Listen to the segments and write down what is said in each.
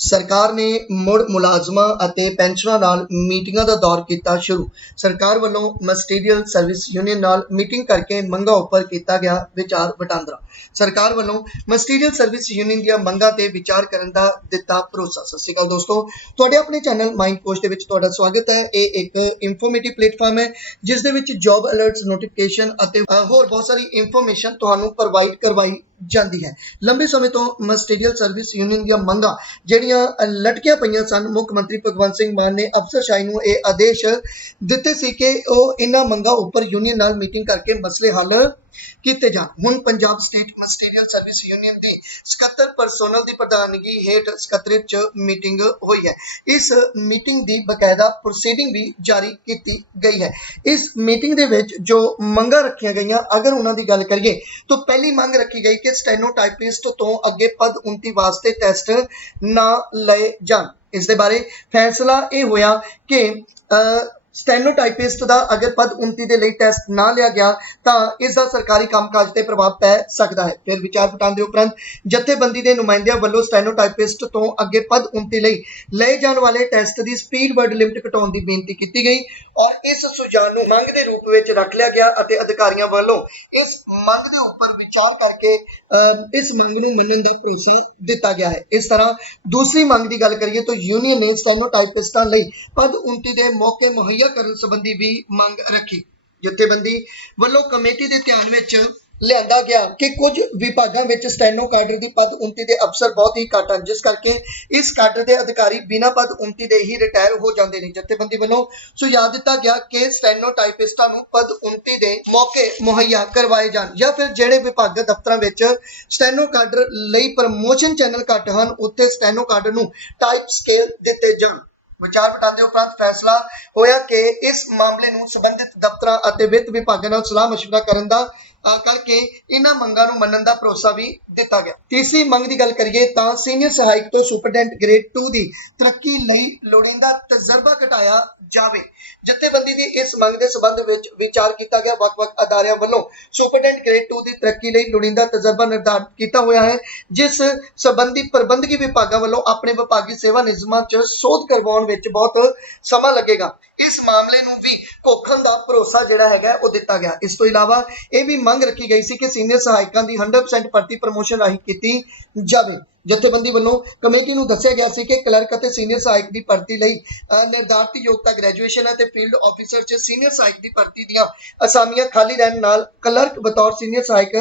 ਸਰਕਾਰ ਨੇ ਮੁੜ ਮੁਲਾਜ਼ਮਾਂ ਅਤੇ ਪੈਨਸ਼ਨਰਾਂ ਨਾਲ ਮੀਟਿੰਗਾਂ ਦਾ ਦੌਰ ਕੀਤਾ ਸ਼ੁਰੂ। ਸਰਕਾਰ ਵੱਲੋਂ ਮਸਟੀਰੀਅਲ ਸਰਵਿਸ ਯੂਨੀਅਨ ਨਾਲ ਮੀਟਿੰਗ ਕਰਕੇ ਮੰਗਾਂ ਉੱਪਰ ਕੀਤਾ ਗਿਆ ਵਿਚਾਰ ਵਟਾਂਦਰਾ। ਸਰਕਾਰ ਵੱਲੋਂ ਮਸਟੀਰੀਅਲ ਸਰਵਿਸ ਯੂਨੀਅਨ ਦੀਆਂ ਮੰਗਾਂ ਤੇ ਵਿਚਾਰ ਕਰਨ ਦਾ ਦਿੱਤਾ ਭਰੋਸਾ। ਸਤਿ ਸ਼੍ਰੀ ਅਕਾਲ ਦੋਸਤੋ, ਤੁਹਾਡੇ ਆਪਣੇ ਚੈਨਲ ਮਾਈਂਡ ਪੋਸਟ ਦੇ ਵਿੱਚ ਤੁਹਾਡਾ ਸਵਾਗਤ ਹੈ। ਇਹ ਇੱਕ ਇਨਫੋਰਮੇਟਿਵ ਪਲੇਟਫਾਰਮ ਹੈ, ਜਿਸ ਦੇ ਵਿੱਚ ਜੌਬ ਅਲਰਟਸ ਨੋਟੀਫਿਕੇਸ਼ਨ ਅਤੇ ਹੋਰ ਬਹੁਤ ਸਾਰੀ ਇਨਫੋਰਮੇਸ਼ਨ ਤੁਹਾਨੂੰ ਪ੍ਰੋਵਾਈਡ ਕਰਵਾਈ ਜਾਂਦੀ ਹੈ। ਲੰਬੇ ਸਮੇਂ ਤੋਂ ਮਸਟੀਰੀਅਲ ਸਰਵਿਸ ਯੂਨੀਅਨ ਦੀਆਂ ਮੰਗਾਂ ਜਿਹੜੀਆਂ ਲਟਕੀਆਂ ਪਈਆਂ ਸਨ, ਮੁੱਖ ਮੰਤਰੀ ਭਗਵੰਤ ਸਿੰਘ ਮਾਨ ਨੇ ਅਫਸਰਸ਼ਾਹੀ ਨੂੰ ਇਹ ਆਦੇਸ਼ ਦਿੱਤੇ ਸੀ ਕਿ ਉਹ ਇਹਨਾਂ ਮੰਗਾਂ ਉੱਪਰ ਯੂਨੀਅਨ ਨਾਲ ਮੀਟਿੰਗ ਕਰਕੇ ਮਸਲੇ ਹੱਲ ਕੀਤੇ ਜਾਣ। ਹੁਣ Punjab state ministerial service union ਦੀ 77 ਪਰਸੋਨਲ ਦੀ ਪ੍ਰਧਾਨਗੀ ਹੇਠ ਸਕੱਤਰੇਤ ਚ ਮੀਟਿੰਗ ਹੋਈ ਹੈ। ਇਸ ਮੀਟਿੰਗ ਦੀ ਬਕਾਇਦਾ ਪ੍ਰੋਸੀਡਿੰਗ ਵੀ ਜਾਰੀ ਕੀਤੀ ਗਈ ਹੈ। ਇਸ ਮੀਟਿੰਗ ਦੇ ਵਿੱਚ ਜੋ ਮੰਗਾਂ ਰੱਖੀਆਂ ਗਈਆਂ, ਅਗਰ ਉਹਨਾਂ ਦੀ ਗੱਲ ਕਰੀਏ, ਤਾਂ ਪਹਿਲੀ ਮੰਗ ਰੱਖੀ ਗਈ ਕਿ ਸਟੈਨੋਟਾਈਪਿਸਟ ਤੋਂ ਅੱਗੇ ਪਦ 29 ਵਾਸਤੇ ਟੈਸਟ ਨਾ ਲਏ ਜਾਣ। ਇਸ ਦੇ ਬਾਰੇ ਫੈਸਲਾ ਇਹ ਹੋਇਆ ਕਿ ਸਟੈਨੋਟਾਈਪਿਸਟ ਦਾ ਅਗਰ ਪਦ 29 ਦੇ ਲਈ ਟੈਸਟ ਨਾ ਲਿਆ ਗਿਆ, ਤਾਂ ਇਸ ਦਾ ਸਰਕਾਰੀ ਕੰਮਕਾਜ ਤੇ ਪ੍ਰਭਾਵ ਪੈ ਸਕਦਾ ਹੈ। ਫਿਰ ਵਿਚਾਰ ਵਟਾਂਦਰੇ ਉਪਰੰਤ ਜਥੇਬੰਦੀ ਦੇ ਨੁਮਾਇੰਦਿਆਂ ਵੱਲੋਂ ਸਟੈਨੋਟਾਈਪਿਸਟ ਤੋਂ ਅੱਗੇ ਪਦ 29 ਲਈ ਲਏ ਜਾਣ ਵਾਲੇ ਟੈਸਟ ਦੀ ਸਪੀਡ ਵਰਡ ਲਿਮਟ ਘਟਾਉਣ ਦੀ ਬੇਨਤੀ ਕੀਤੀ ਗਈ। ਔਰ ਇਸ ਸੁਝਾਅ ਨੂੰ ਮੰਗ ਦੇ ਰੂਪ ਵਿੱਚ ਰੱਖ ਲਿਆ ਗਿਆ ਅਤੇ ਅਧਿਕਾਰੀਆਂ ਵੱਲੋਂ ਇਸ ਮੰਗ ਦੇ ਉੱਪਰ ਵਿਚਾਰ ਕਰਕੇ ਇਸ ਮੰਗ ਨੂੰ ਮੰਨਣ ਦਾ ਭਰੋਸਾ ਦਿੱਤਾ ਗਿਆ ਹੈ। ਇਸ ਤਰ੍ਹਾਂ ਦੂਸਰੀ ਮੰਗ ਦੀ ਗੱਲ ਕਰੀਏ ਤਾਂ ਯੂਨੀਅਨ ਨੇ ਸਟੈਨੋਟਾਈਪਿਸਟਾਂ ਲਈ ਪਦ 29 ਦੇ ਮੌਕੇ ਮੁਹੱਈਆ ਕਰਨ ਸੰਬੰਧੀ ਵੀ ਮੰਗ ਰੱਖੀ। ਜਥੇਬੰਦੀ ਵੱਲੋਂ ਕਮੇਟੀ ਦੇ ਧਿਆਨ ਵਿੱਚ ਲਿਆਂਦਾ ਗਿਆ ਕਿ ਕੁਝ ਵਿਭਾਗਾਂ ਵਿੱਚ ਸਟੈਨੋ ਕਾਡਰ ਦੀ ਪਦ 29 ਦੇ ਅਫਸਰ ਬਹੁਤ ਹੀ ਘੱਟ ਹਨ, ਜਿਸ ਕਰਕੇ ਇਸ ਕਾਡਰ ਦੇ ਅਧਿਕਾਰੀ ਬਿਨਾਂ ਪਦ 29 ਦੇ ਹੀ ਰਿਟਾਇਰ ਹੋ ਜਾਂਦੇ ਨੇ। ਜਥੇਬੰਦੀ ਵੱਲੋਂ ਸੁਝਾਅ ਦਿੱਤਾ ਗਿਆ ਕਿ ਸਟੈਨੋ ਟਾਈਪਿਸਟਾਂ ਨੂੰ ਪਦ 29 ਦੇ ਮੌਕੇ ਮੁਹੱਈਆ ਕਰਵਾਏ ਜਾਣ ਜਾਂ ਫਿਰ ਜਿਹੜੇ ਵਿਭਾਗ ਦਫ਼ਤਰਾਂ ਵਿੱਚ ਸਟੈਨੋ ਕਾਡਰ ਲਈ ਪ੍ਰਮੋਸ਼ਨ ਚੈਨਲ ਘੱਟ ਹਨ, ਉੱਥੇ ਸਟੈਨੋ ਕਾਡਰ ਨੂੰ ਟਾਈਪ ਸਕੇਲ ਦਿੱਤੇ ਜਾਣ। ਵਿਚਾਰ ਵਟਾਂਦੇ ਉਪਰੰਤ ਫੈਸਲਾ ਹੋਇਆ ਕਿ ਇਸ ਮਾਮਲੇ ਨੂੰ ਸੰਬੰਧਿਤ ਦਫ਼ਤਰਾਂ ਅਤੇ ਵਿੱਤ ਵਿਭਾਗਾਂ ਨਾਲ ਸਲਾਹ ਮਸ਼ਵਰਾ ਕਰਨ ਦਾ ਕਰਕੇ ਇਹਨਾਂ ਮੰਗਾਂ ਨੂੰ ਮੰਨਣ ਦਾ ਭਰੋਸਾ ਵੀ ਦਿੱਤਾ ਗਿਆ। ਤੀਸਰੀ ਮੰਗ ਦੀ ਗੱਲ ਕਰੀਏ ਤਾਂ ਸੀਨੀਅਰ ਸਹਾਇਕ ਤੋਂ ਸੁਪਰਡੈਂਟ ਗ੍ਰੇਡ 2 ਦੀ ਤਰੱਕੀ ਲਈ ਲੋੜੀਂਦਾ ਤਜਰਬਾ ਘਟਾਇਆ ਜਾਵੇ। ਜਥੇਬੰਦੀ ਦੀ ਇਸ ਮੰਗ ਦੇ ਸਬੰਧ ਵਿੱਚ ਵਿਚਾਰ ਕੀਤਾ ਗਿਆ। ਵੱਖ-ਵੱਖ ਅਦਾਰਿਆਂ ਵੱਲੋਂ ਸੁਪਰਡੈਂਟ ਗ੍ਰੇਡ 2 ਦੀ ਤਰੱਕੀ ਲਈ ਲੋੜੀਂਦਾ ਤਜਰਬਾ ਨਿਰਧਾਰਿਤ ਕੀਤਾ ਹੋਇਆ ਹੈ, ਜਿਸ ਸੰਬੰਧੀ ਪ੍ਰਬੰਧਕੀ ਵਿਭਾਗਾਂ ਵੱਲੋਂ ਆਪਣੇ ਵਿਭਾਗੀ ਸੇਵਾ ਨਿਯਮਾਂ 'ਚ ਸੋਧ ਕਰਵਾਉਣ ਵਿੱਚ ਬਹੁਤ ਸਮਾਂ ਲੱਗੇਗਾ। ਇਸ ਮਾਮਲੇ ਨੂੰ ਵੀ ਕੋਖਣ ਦਾ ਭਰੋਸਾ ਜਿਹੜਾ ਹੈਗਾ ਉਹ ਦਿੱਤਾ ਗਿਆ। ਇਸ ਤੋਂ ਇਲਾਵਾ ਇਹ ਵੀ ਮੰਗ ਰੱਖੀ ਗਈ ਸੀ ਕਿ ਸੀਨੀਅਰ ਸਹਾਇਕਾਂ ਦੀ 100% ਭਰਤੀ ਪ੍ਰਮੋਸ਼ਨ ਰਾਹੀਂ ਕੀਤੀ ਜਾਵੇ। ਜਥੇਬੰਦੀ ਵੱਲੋਂ ਕਮੇਟੀ ਨੂੰ ਦੱਸਿਆ ਗਿਆ ਸੀ ਕਿ ਕਲਰਕ ਅਤੇ ਸੀਨੀਅਰ ਸਹਾਇਕ ਦੀ ਭਰਤੀ ਲਈ ਅ, ਯੋਗਤਾ ਗ੍ਰੈਜੂਏਸ਼ਨ ਅਤੇ ਫੀਲਡ ਆਫੀਸਰ ਚ ਸੀਨੀਅਰ ਸਹਾਇਕ ਦੀ ਭਰਤੀ ਦੀਆਂ ਅਸਾਮੀਆਂ ਖਾਲੀ ਰਹਿਣ ਨਾਲ ਕਲਰਕ ਬਤੌਰ ਸੀਨੀਅਰ ਸਹਾਇਕ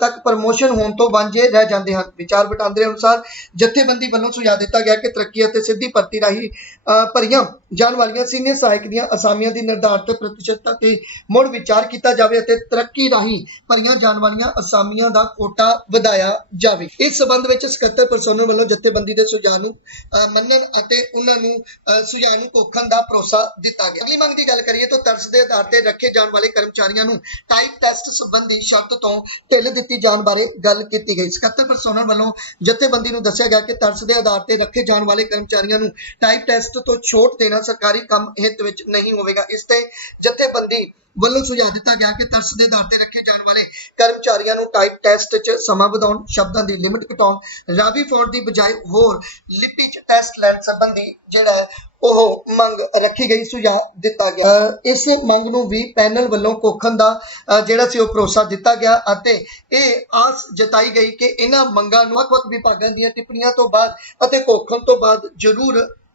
ਤੱਕ ਪ੍ਰਮੋਸ਼ਨ ਹੋਣ ਤੋਂ ਵਾਂਝੇ ਰਹਿ ਜਾਂਦੇ ਹਨ। ਵਿਚਾਰ ਵਟਾਂਦਰੇ ਅਨੁਸਾਰ ਜਥੇਬੰਦੀ ਵੱਲੋਂ ਸੁਝਾਅ ਦਿੱਤਾ ਗਿਆ ਕਿ ਤਰੱਕੀ ਅਤੇ ਸਿੱਧੀ ਭਰਤੀ ਰਾਹੀਂ ਭਰੀਆਂ ਜਾਣ ਵਾਲੀਆਂ ਸੀਨੀਅਰ ਸਹਾਇਕ ਦੀਆਂ ਅਸਾਮੀਆਂ ਦੀ ਨਿਰਧਾਰਤ ਪ੍ਰਤੀਸ਼ਤਤਾ ਤੇ ਮੁੜ ਵਿਚਾਰ ਕੀਤਾ ਜਾਵੇ ਅਤੇ ਤਰੱਕੀ ਰਾਹੀਂ ਭਰੀਆਂ ਜਾਣ ਵਾਲੀਆਂ ਅਸਾਮੀਆਂ ਦਾ ਕੋਟਾ ਵਧਾਇਆ ਜਾਵੇ। ਇਸ ਸਬੰਧ ਵਿੱਚ ਸਕੱਤਰ ਪਰਸੋਨਲ ਵੱਲੋਂ ਜਥੇਬੰਦੀ ਦੇ ਸੁਝਾਅ ਨੂੰ ਮੰਨਣ ਅਤੇ ਉਹਨਾਂ ਨੂੰ ਸੁਝਾਅ ਨੂੰ ਕੋਖਣ ਦਾ ਭਰੋਸਾ ਦਿੱਤਾ ਗਿਆ। ਅਗਲੀ ਮੰਗ ਦੀ ਗੱਲ ਕਰੀਏ ਤਾਂ ਤਰਸ ਦੇ ਆਧਾਰ ਤੇ ਰੱਖੇ ਜਾਣ ਵਾਲੇ ਕਰਮਚਾਰੀਆਂ ਨੂੰ ਟਾਈਪ ਟੈਸਟ ਸੰਬੰਧੀ ਸ਼ਰਤ ਤੋਂ ਢਿੱਲ ਦਿੱਤੀ ਜਾਣ ਬਾਰੇ ਗੱਲ ਕੀਤੀ ਗਈ। ਸਕੱਤਰ ਪਰਸੋਨਲ ਵੱਲੋਂ ਜਥੇਬੰਦੀ ਨੂੰ ਦੱਸਿਆ ਗਿਆ ਕਿ ਤਰਸ ਦੇ ਆਧਾਰ ਤੇ ਰੱਖੇ ਜਾਣ ਵਾਲੇ ਕਰਮਚਾਰੀਆਂ ਨੂੰ ਟਾਈਪ ਟੈਸਟ ਤੋਂ ਛੋਟ ਦੇਣਾ ਸਰਕਾਰੀ ਕੰਮ ਹਿੱਤ ਵਿੱਚ ਨਹੀਂ ਹੋਵੇਗਾ। ਇਸ ਤੇ ਜਥੇਬੰਦੀ ਵੱਲੋਂ ਸੁਝਾਅ ਦਿੱਤਾ ਗਿਆ ਕਿ ਤਰਸ ਦੇ ਆਧਾਰ ਤੇ ਰੱਖੇ ਜਾਣ ਵਾਲੇ ਕਰਮਚਾਰੀਆਂ ਨੂੰ ਟਾਈਪ ਟੈਸਟ 'ਚ ਸਮਾਂ ਵਧਾਉਣ, ਸ਼ਬਦਾਂ ਦੀ ਲਿਮਿਟ ਘਟਾਉਣ, ਰਾਵੀ ਫੋਰਡ ਦੀ ਬਜਾਏ ਹੋਰ ਲਿਪੀ 'ਚ ਟੈਸਟ ਲੈਣ ਸੰਬੰਧੀ ਜਿਹੜਾ ਉਹ ਮੰਗ ਰੱਖੀ ਗਈ, ਸੁਝਾਅ ਦਿੱਤਾ ਗਿਆ। ਇਸ ਮੰਗ ਨੂੰ ਵੀ ਪੈਨਲ ਵੱਲੋਂ ਕੋਖਣ ਦਾ ਜਿਹੜਾ ਸੀ ਉਹ ਭਰੋਸਾ ਦਿੱਤਾ ਗਿਆ ਅਤੇ ਇਹ ਆਸ ਜਤਾਈ ਗਈ ਕਿ ਇਹਨਾਂ ਮੰਗਾਂ ਨੂੰ ਵੱਖ-ਵੱਖ ਵਿਭਾਗਾਂ ਦੀਆਂ ਟਿੱਪਣੀਆਂ ਤੋਂ ਬਾਅਦ ਅਤੇ ਕੋਖਣ ਤੋਂ ਬਾਅਦ ਜ਼ਰੂਰ